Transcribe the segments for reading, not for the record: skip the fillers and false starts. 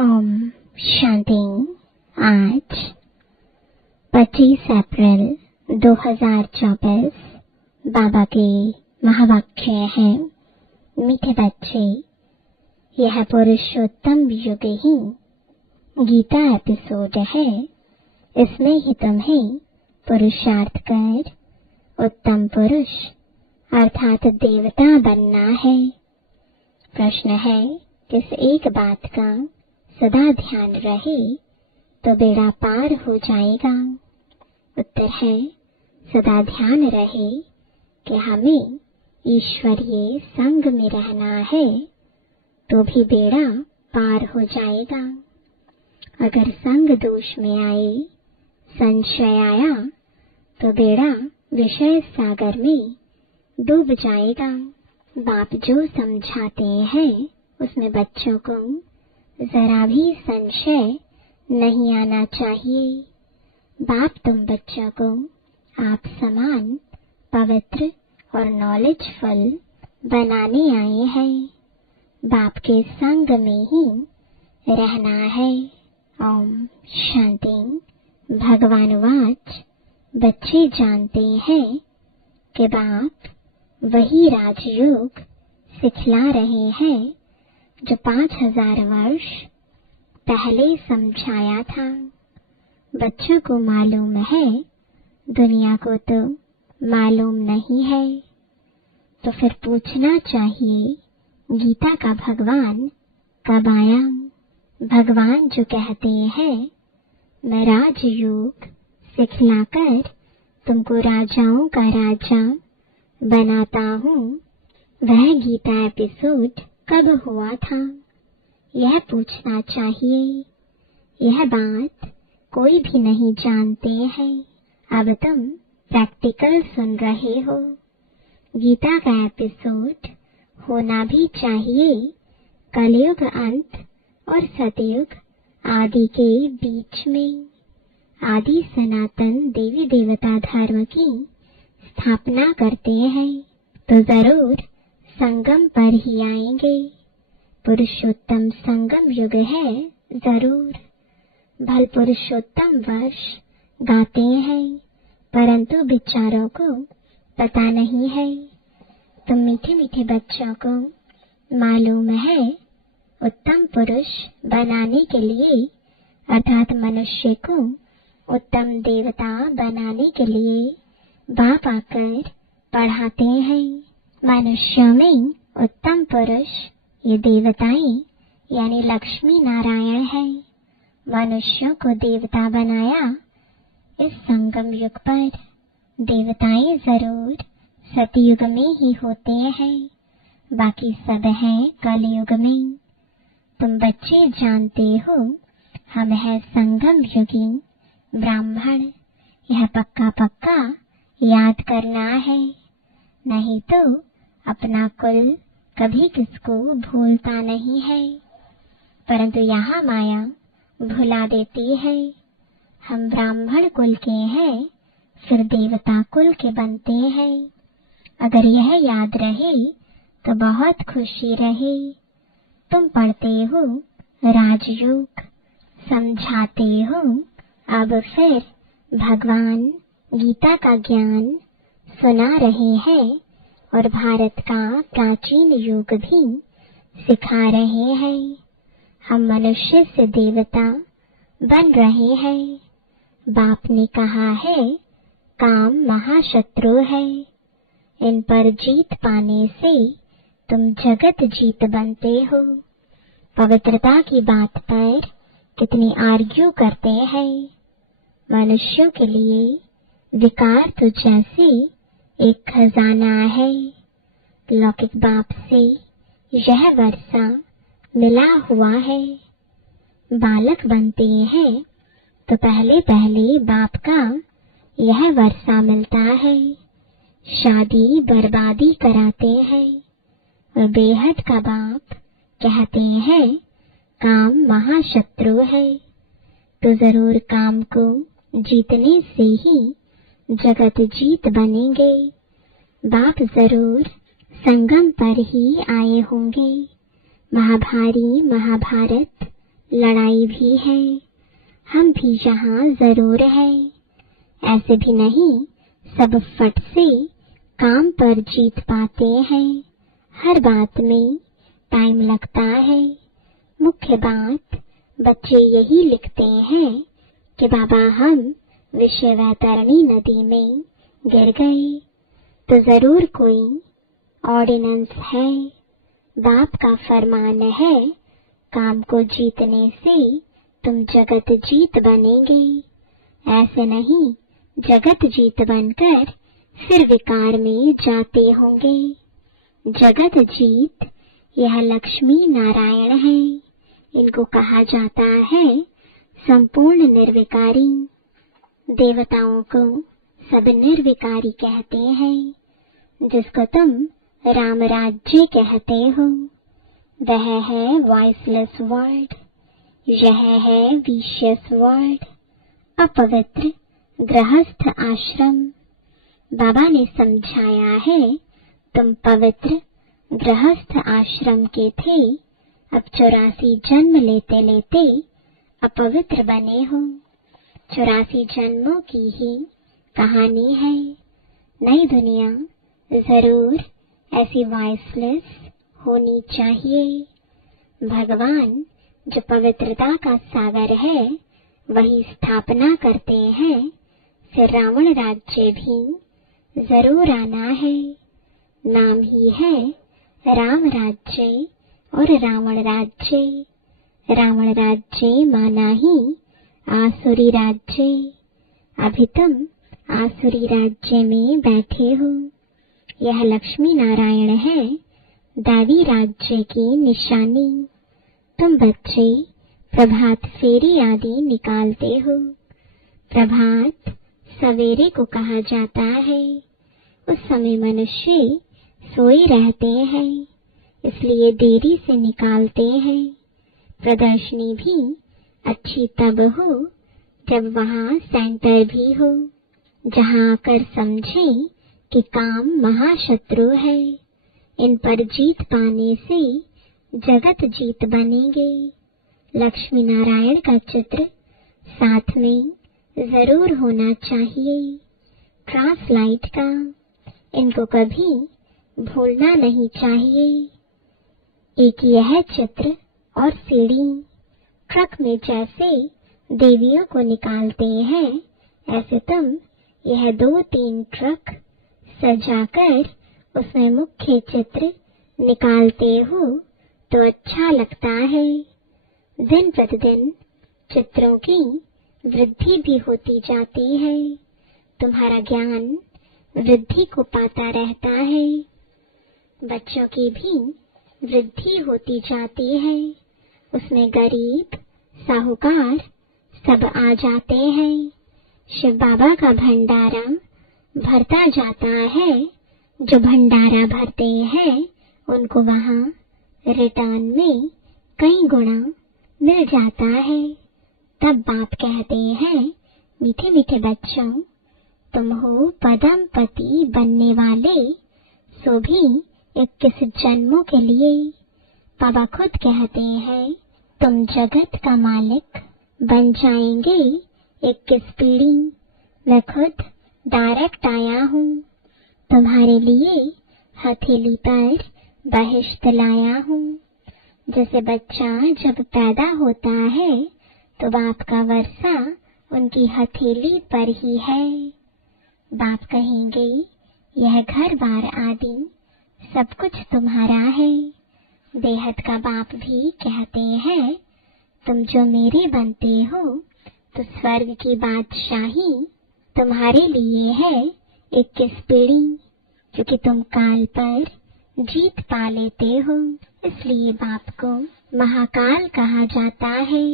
ओम शांति। आज 25 अप्रैल 2024 बाबा के महावाक्य हैं, मीठे बच्चे, यह पुरुषोत्तम युग ही गीता एपिसोड है। इसमें ही तुम्हें पुरुषार्थ कर उत्तम पुरुष अर्थात देवता बनना है। प्रश्न है, किस एक बात का सदा ध्यान रहे तो बेड़ा पार हो जाएगा? उत्तर है, सदा ध्यान रहे कि हमें ईश्वरीय संग में रहना है तो भी बेड़ा पार हो जाएगा। अगर संग दोष में आए, संशय आया तो बेड़ा विषय सागर में डूब जाएगा। बाप जो समझाते हैं उसमें बच्चों को जरा भी संशय नहीं आना चाहिए। बाप तुम बच्चों को आप समान पवित्र और नॉलेजफुल बनाने आए हैं। बाप के संग में ही रहना है। ओम शांति। भगवान वाच, बच्चे जानते हैं कि बाप वही राजयोग सिखला रहे हैं जो 5000 वर्ष पहले समझाया था। बच्चों को मालूम है, दुनिया को तो मालूम नहीं है। तो फिर पूछना चाहिए, गीता का भगवान कब आया? भगवान जो कहते हैं, मैं राजयोग सिखलाकर तुमको राजाओं का राजा बनाता हूँ, वह गीता एपिसोड कब हुआ था? यह पूछना चाहिए। यह बात कोई भी नहीं जानते हैं। अब तुम प्रैक्टिकल सुन रहे हो। गीता का एपिसोड होना भी चाहिए कलयुग अंत और सतयुग आदि के बीच में। आदि सनातन देवी देवता धर्म की स्थापना करते हैं तो जरूर संगम पर ही आएंगे। पुरुषोत्तम संगम युग है जरूर। भल पुरुषोत्तम वर्ष गाते हैं, परंतु बिचारों को पता नहीं है। तो मीठे मीठे बच्चों को मालूम है, उत्तम पुरुष बनाने के लिए अर्थात मनुष्य को उत्तम देवता बनाने के लिए बाप आकर पढ़ाते हैं। मनुष्यों में उत्तम पुरुष ये देवताएं यानी लक्ष्मी नारायण है। मनुष्यों को देवता बनाया इस संगम युग पर। देवताएं जरूर सतयुग में ही होते हैं, बाकी सब हैं कलयुग में। तुम बच्चे जानते हो, हम है संगम युगी ब्राह्मण। यह पक्का पक्का याद करना है, नहीं तो अपना कुल कभी किसको भूलता नहीं है। परंतु यहाँ माया भुला देती है। हम ब्राह्मण कुल के हैं, फिर देवता कुल के बनते हैं। अगर यह याद रहे तो बहुत खुशी रहे। तुम पढ़ते हो राजयोग, समझाते हो, अब फिर भगवान गीता का ज्ञान सुना रहे हैं और भारत का प्राचीन योग भी सिखा रहे हैं। हम मनुष्य से देवता बन रहे हैं। बाप ने कहा है, काम महाशत्रु है। इन पर जीत पाने से तुम जगत जीत बनते हो। पवित्रता की बात पर कितनी आर्ग्यू करते हैं। मनुष्यों के लिए विकार तो जैसे एक खजाना है। लौकिक बाप से यह वर्षा मिला हुआ है। बालक बनते हैं तो पहले पहले बाप का यह वर्षा मिलता है। शादी बर्बादी कराते हैं और बेहद का बाप कहते हैं, काम महाशत्रु है। तो जरूर काम को जीतने से ही जगत जीत बनेंगे। बाप जरूर संगम पर ही आए होंगे। महाभारी महाभारत लड़ाई भी है, हम भी यहाँ जरूर है। ऐसे भी नहीं सब फट से काम पर जीत पाते हैं, हर बात में टाइम लगता है। मुख्य बात बच्चे यही लिखते हैं कि बाबा हम विषय वैतरणी नदी में गिर गए, तो जरूर कोई ऑर्डिनेंस है। बाप का फरमान है, काम को जीतने से तुम जगत जीत बनेंगे। ऐसे नहीं जगत जीत बनकर फिर विकार में जाते होंगे। जगत जीत यह लक्ष्मी नारायण है, इनको कहा जाता है संपूर्ण निर्विकारी। देवताओं को सब निर्विकारी कहते हैं, जिसको तुम राम राज्य कहते हो। वह है वॉइसलेस वर्ल्ड, यह है विशियस वर्ल्ड, अपवित्र गृहस्थ आश्रम। बाबा ने समझाया है, तुम पवित्र गृहस्थ आश्रम के थे, अब 84 जन्म लेते लेते अपवित्र बने हो। 84 जन्मों की ही कहानी है। नई दुनिया जरूर ऐसी वॉइसलेस होनी चाहिए। भगवान जो पवित्रता का सागर है वही स्थापना करते हैं, फिर रावण राज्य भी जरूर आना है। नाम ही है राम राज्य और रावण राज्य। रावण राज्य माना ही आसुरी राज्य। अभी तुम आसुरी राज्य में बैठे हो। यह लक्ष्मी नारायण है, दैवी राज्य की निशानी। तुम बच्चे प्रभात फेरी आदि निकालते हो। प्रभात सवेरे को कहा जाता है। उस समय मनुष्य सोए रहते हैं, इसलिए देरी से निकालते हैं। प्रदर्शनी भी अच्छी तब हो जब वहाँ सेंटर भी हो, जहाँ आकर समझे कि काम महाशत्रु है। इन पर जीत पाने से जगत जीत बनेंगे। लक्ष्मी नारायण का चित्र साथ में जरूर होना चाहिए, क्रॉस लाइट का। इनको कभी भूलना नहीं चाहिए। एक यह चित्र और सीढ़ी। ट्रक में जैसे देवियों को निकालते हैं, ऐसे तुम यह 2-3 ट्रक सजाकर उसमें मुख्य चित्र निकालते हो तो अच्छा लगता है। दिन प्रतिदिन चित्रों की वृद्धि भी होती जाती है। तुम्हारा ज्ञान वृद्धि को पाता रहता है। बच्चों की भी वृद्धि होती जाती है। उसमें गरीब साहूकार सब आ जाते हैं। शिव बाबा का भंडारा भरता जाता है। जो भंडारा भरते हैं उनको वहाँ रिटर्न में कई गुना मिल जाता है। तब बाप कहते हैं, मीठे मीठे बच्चों, तुम हो पदम पति बनने वाले, सो भी 21 जन्मों के लिए। बाबा खुद कहते हैं, तुम जगत का मालिक बन जाएंगे 21 पीढ़ी। मैं खुद डायरेक्ट आया हूँ, तुम्हारे लिए हथेली पर बहिश्त लाया हूँ। जैसे बच्चा जब पैदा होता है तो बाप का वर्षा उनकी हथेली पर ही है। बाप कहेंगे, यह घर बार आदि सब कुछ तुम्हारा है। बेहद का बाप भी कहते हैं, तुम जो मेरे बनते हो तो स्वर्ग की बादशाही तुम्हारे लिए है 21 पीढ़ी, क्योंकि तुम काल पर जीत पा लेते हो। इसलिए बाप को महाकाल कहा जाता है।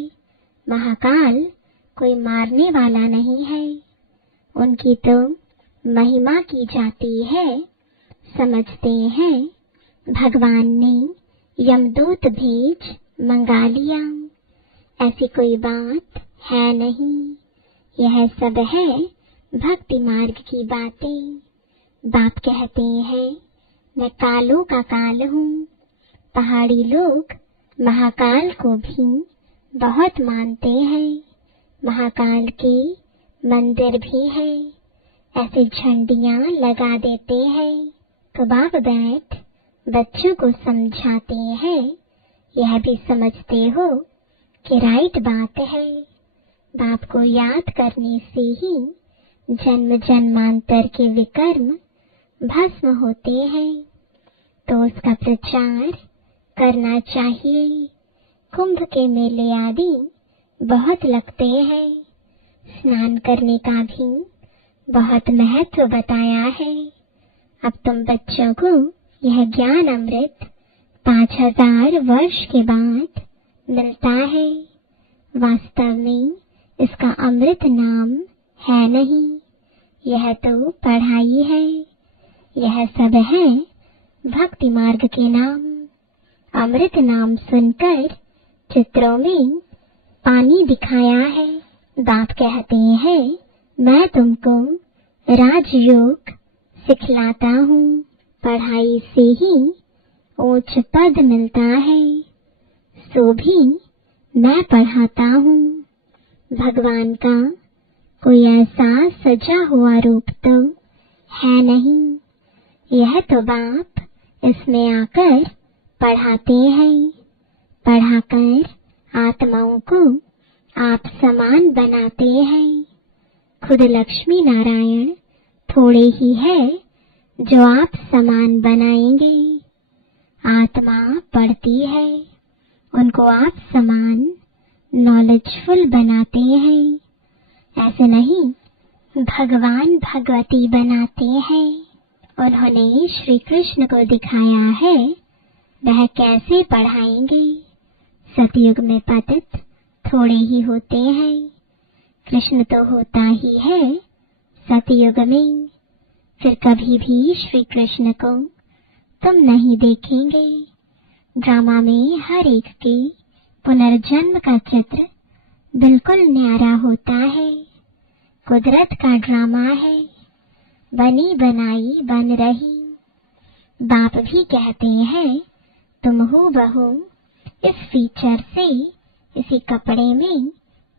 महाकाल कोई मारने वाला नहीं है, उनकी तो महिमा की जाती है। समझते हैं भगवान ने यमदूत भेज मंगा लिया, ऐसी कोई बात है नहीं। यह सब है भक्ति मार्ग की बातें। बाप कहते हैं, मैं कालों का काल हूँ। पहाड़ी लोग महाकाल को भी बहुत मानते हैं। महाकाल के मंदिर भी हैं, ऐसे झंडियां लगा देते हैं। तो बाप बैठ बच्चों को समझाते हैं, यह भी समझते हो कि राइट बात है। बाप को याद करने से ही जन्म जन्मांतर के विकर्म भस्म होते हैं, तो उसका प्रचार करना चाहिए। कुंभ के मेले आदि बहुत लगते हैं। स्नान करने का भी बहुत महत्व बताया है। अब तुम बच्चों को यह ज्ञान अमृत 5000 वर्ष के बाद मिलता है। वास्तव में इसका अमृत नाम है नहीं, यह तो पढ़ाई है। यह सब है भक्ति मार्ग के नाम। अमृत नाम सुनकर चित्रों में पानी दिखाया है। बाप कहते हैं, मैं तुमको राजयोग सिखलाता हूँ। पढ़ाई से ही उच्च पद मिलता है, सो भी मैं पढ़ाता हूँ। भगवान का कोई ऐसा सजा हुआ रूप तो है नहीं, यह तो बाप इसमें आकर पढ़ाते हैं। पढ़ाकर आत्माओं को आप समान बनाते हैं। खुद लक्ष्मी नारायण थोड़े ही है जो आप समान बनाएंगे। आत्मा पढ़ती है, उनको आप समान नॉलेजफुल बनाते हैं। ऐसे नहीं, भगवान भगवती बनाते हैं। उन्होंने श्री कृष्ण को दिखाया है, वह कैसे पढ़ाएंगे। सतयुग में पतित थोड़े ही होते हैं, कृष्ण तो होता ही है सतयुग में। फिर कभी भी श्री कृष्ण को तुम नहीं देखेंगे। ड्रामा में हर एक के पुनर्जन्म का चित्र बिल्कुल न्यारा होता है। कुदरत का ड्रामा है, बनी बनाई बन रही। बाप भी कहते हैं, तुम हो बहू इस फीचर से, इसी कपड़े में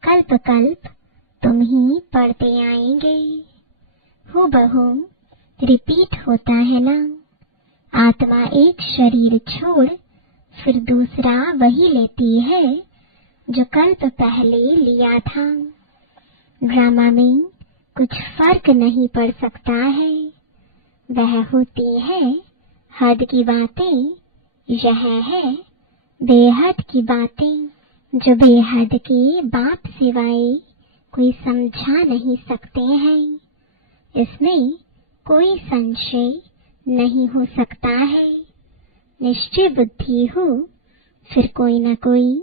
कल्प कल्प तुम ही पढ़ते आएंगे। हो बहू रिपीट होता है ना। आत्मा एक शरीर छोड़ फिर दूसरा वही लेती है जो कल्प पहले लिया था। ड्रामा में कुछ फर्क नहीं पड़ सकता है। वह होती है हद की बातें, यह है बेहद की बातें, जो बेहद के बाप सिवाय कोई समझा नहीं सकते हैं। इसमें कोई संशय नहीं हो सकता है। निश्चय बुद्धि हो फिर कोई न कोई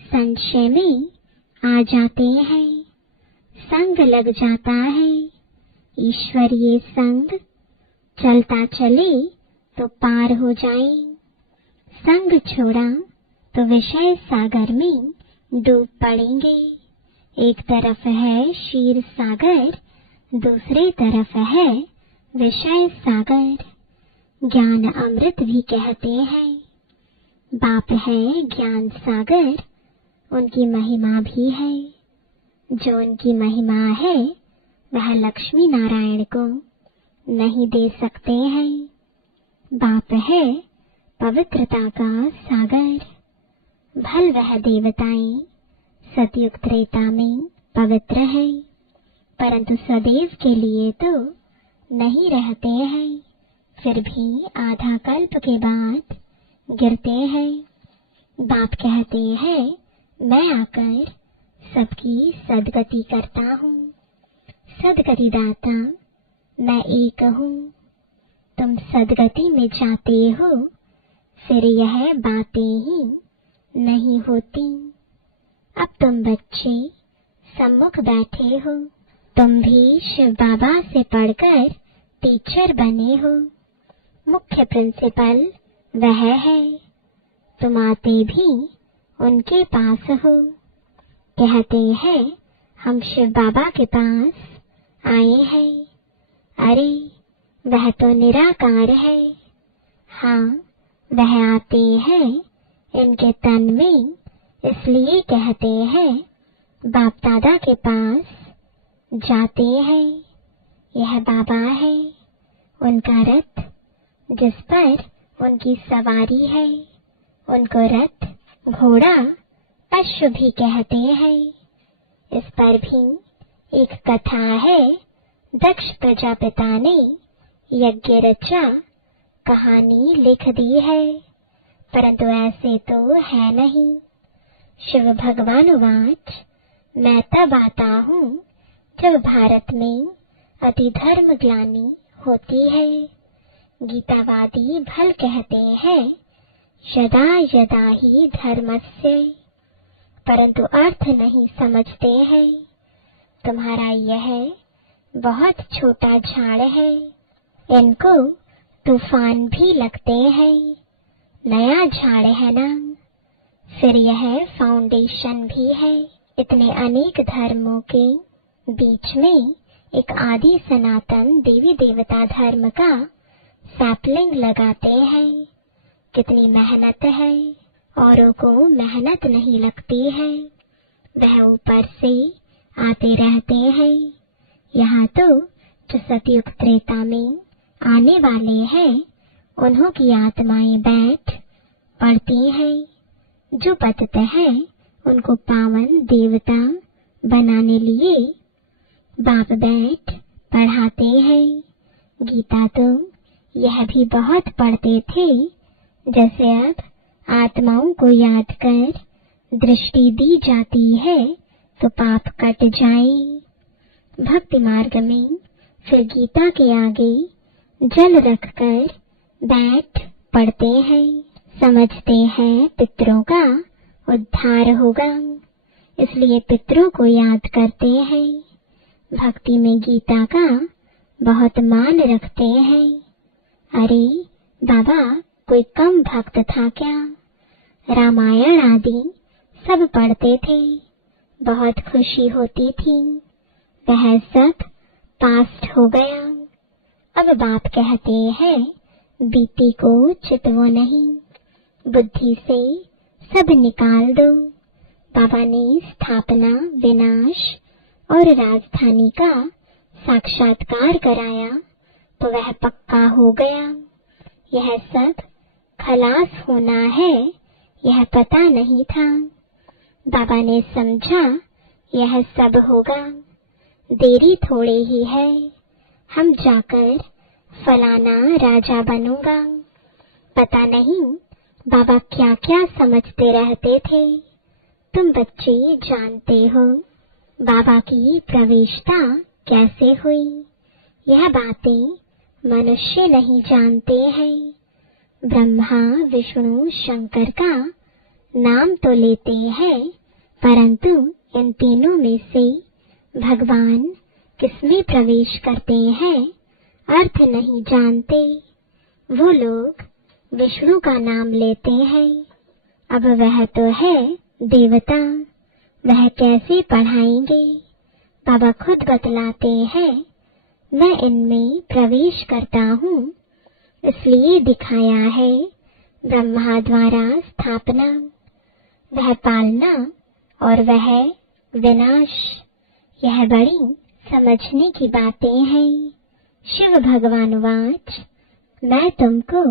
संशय में आ जाते हैं। संग लग जाता है, ईश्वरीय संग चलता चले तो पार हो जाए। संग छोड़ा तो विषय सागर में डूब पड़ेंगे। एक तरफ है क्षीर सागर, दूसरी तरफ है विषय सागर। ज्ञान अमृत भी कहते हैं। बाप है ज्ञान सागर, उनकी महिमा भी है। जो उनकी महिमा है वह लक्ष्मी नारायण को नहीं दे सकते हैं। बाप है पवित्रता का सागर। भल वह देवताएं सतयुग त्रेता में पवित्र है, परंतु सदैव के लिए तो नहीं रहते हैं। फिर भी आधा कल्प के बाद गिरते हैं। बाप कहते हैं, मैं आकर सबकी सदगति करता हूँ। सदगति दाता मैं एक हूँ। तुम सदगति में जाते हो, फिर यह बातें ही नहीं होती। अब तुम बच्चे सम्मुख बैठे हो, तुम भी शिव बाबा से पढ़कर टीचर बने हो। मुख्य प्रिंसिपल वह है, तुम आते भी उनके पास हो। कहते हैं हम शिव बाबा के पास आए हैं। अरे वह तो निराकार है। हाँ, वह आते हैं इनके तन में इसलिए कहते हैं बाप दादा के पास जाते हैं। यह बाबा है, उनका रथ जिस पर उनकी सवारी है। उनको रथ, घोड़ा, अश्व भी कहते हैं। इस पर भी एक कथा है। दक्ष प्रजापिता ने यज्ञ रचा, कहानी लिख दी है, परंतु ऐसे तो है नहीं। शिव भगवान वाच, मैं तब आता हूँ जब भारत में अति धर्म ग्लानि होती है। गीतावादी भल कहते हैं यदा यदा ही धर्मस्य, परंतु अर्थ नहीं समझते हैं। तुम्हारा यह बहुत छोटा झाड़ है, इनको तूफान भी लगते हैं। नया झाड़ है ना, फिर यह फाउंडेशन भी है। इतने अनेक धर्मों के बीच में एक आदि सनातन देवी देवता धर्म का सैपलिंग लगाते हैं। कितनी मेहनत है, औरों को मेहनत नहीं लगती है। वह ऊपर से आते रहते हैं। यहाँ तो जो सतयुग त्रेता में आने वाले हैं, उन्हों की आत्माएं बैठ पढ़ती हैं। जो पतित हैं उनको पावन देवता बनाने लिए बाप बैठ पढ़ाते हैं। गीता तो यह भी बहुत पढ़ते थे, जैसे अब आत्माओं को याद कर दृष्टि दी जाती है तो पाप कट जाए। भक्ति मार्ग में फिर गीता के आगे जल रखकर बैठ पढ़ते हैं। समझते हैं पितरों का उद्धार होगा, इसलिए पितरों को याद करते हैं। भक्ति में गीता का बहुत मान रखते हैं। अरे बाबा, कोई कम भक्त था क्या? रामायण आदि सब पढ़ते थे, बहुत खुशी होती थी। वह सब पास्ट हो गया। अब बाप कहते हैं बीती को चितवो नहीं, बुद्धि से सब निकाल दो। बाबा ने स्थापना, विनाश और राजधानी का साक्षात्कार कराया तो वह पक्का हो गया। यह सब खलास होना है, यह पता नहीं था। बाबा ने समझा यह सब होगा, देरी थोड़ी ही है, हम जाकर फलाना राजा बनूंगा। पता नहीं बाबा क्या क्या समझते रहते थे। तुम बच्चे जानते हो बाबा की प्रवेशता कैसे हुई। यह बातें मनुष्य नहीं जानते हैं। ब्रह्मा, विष्णु, शंकर का नाम तो लेते हैं, परंतु इन तीनों में से भगवान किसमें प्रवेश करते हैं अर्थ नहीं जानते। वो लोग विष्णु का नाम लेते हैं। अब वह तो है देवता, वह कैसे पढ़ाएंगे? बाबा खुद बतलाते हैं, मैं इनमें प्रवेश करता हूँ, इसलिए दिखाया है ब्रह्मा द्वारा स्थापना, वह पालना और वह विनाश। यह बड़ी समझने की बातें हैं। शिव भगवान वाच, मैं तुमको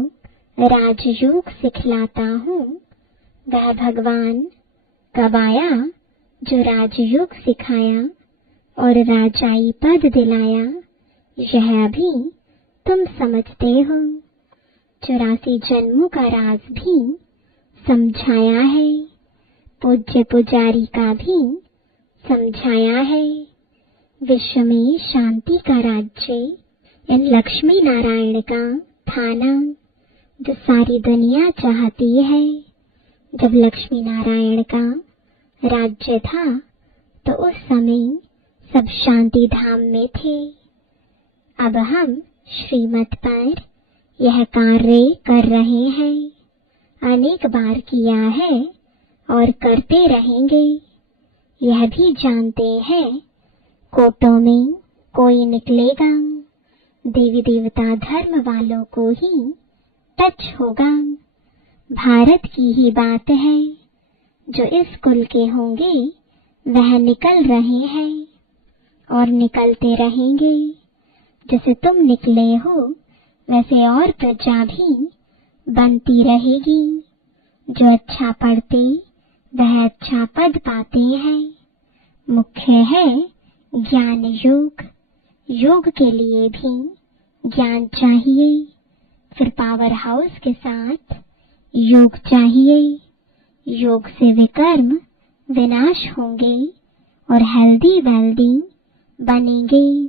राजयोग सिखलाता हूँ। वह भगवान कब आया जो राजयोग सिखाया और राजाई पद दिलाया, यह अभी तुम समझते हो। 84 जन्मों का राज भी समझाया है, पूज्य पुजारी का भी समझाया है। विश्व में शांति का राज्य इन लक्ष्मी नारायण का थाना, जो सारी दुनिया चाहती है। जब लक्ष्मी नारायण का राज्य था तो उस समय सब शांति धाम में थे। अब हम श्रीमत पर यह कार्य कर रहे हैं, अनेक बार किया है और करते रहेंगे। यह भी जानते हैं कोटों में कोई निकलेगा, देवी देवता धर्म वालों को ही टच होगा। भारत की ही बात है, जो इस कुल के होंगे वह निकल रहे हैं और निकलते रहेंगे। जैसे तुम निकले हो वैसे और प्रजा भी बनती रहेगी। जो अच्छा पढ़ते वह अच्छा पद पाते हैं। मुख्य है ज्ञान योग। योग के लिए भी ज्ञान चाहिए। फिर पावर हाउस के साथ योग चाहिए। योग से विकर्म विनाश होंगे और हेल्दी वेल्दी बनेंगे।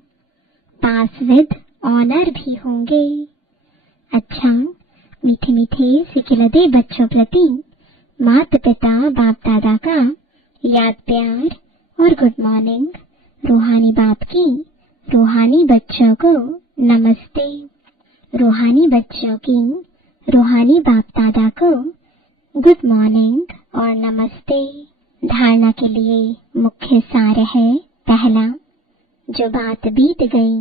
पास विद ऑनर भी होंगे। अच्छा, मीठे मीठे सिखिलते बच्चों प्रति माता पिता बाप दादा का याद प्यार और गुड मॉर्निंग। रूहानी बाप की रूहानी बच्चों को नमस्ते। रूहानी बच्चों की रूहानी बाप दादा को गुड मॉर्निंग और नमस्ते। धारणा के लिए मुख्य सार है, पहला, जो बात बीत गई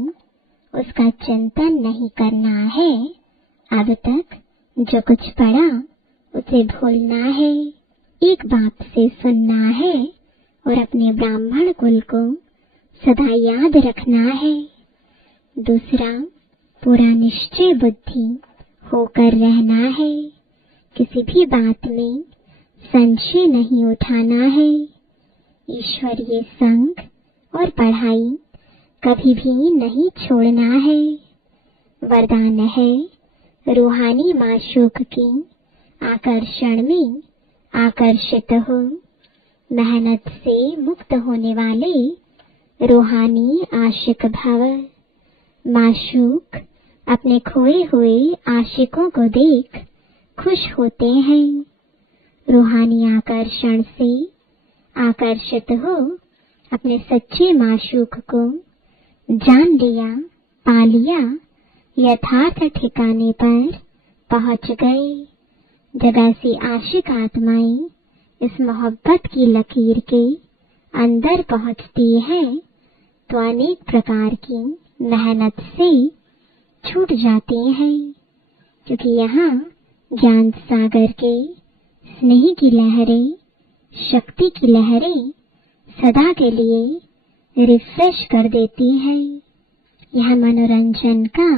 उसका चिंतन नहीं करना है। अब तक जो कुछ पढ़ा उसे भूलना है। एक बाप से सुनना है और अपने ब्राह्मण कुल को सदा याद रखना है। दूसरा, पूरा निश्चय बुद्धि होकर रहना है। किसी भी बात में संशय नहीं उठाना है। ईश्वरीय संग और पढ़ाई कभी भी नहीं छोड़ना है। वरदान है, रूहानी माशूक की आकर्षण में आकर्षित हो। मेहनत से मुक्त होने वाले रूहानी आशिक भव। माशूक अपने खोए हुए आशिकों को देख खुश होते हैं। रूहानी आकर्षण से आकर्षित हो अपने सच्चे माशूक को जान लिया, पा लिया, यथार्थ ठिकाने पर पहुंच गए। जब ऐसी आशिक आत्माएं इस मोहब्बत की लकीर के अंदर पहुंचती है तो अनेक प्रकार की मेहनत से छूट जाते हैं, क्योंकि यहाँ ज्ञान सागर के स्नेह की लहरें, शक्ति की लहरें सदा के लिए रिफ्रेश कर देती हैं। यह मनोरंजन का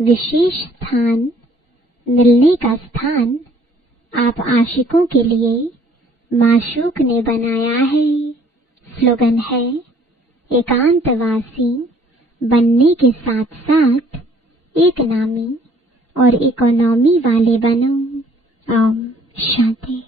विशेष स्थान, मिलने का स्थान आप आशिकों के लिए माशूक ने बनाया है। स्लोगन है, एकांतवासी बनने के साथ साथ एक नामी और इकोनॉमी वाले बनो। ओम शांति।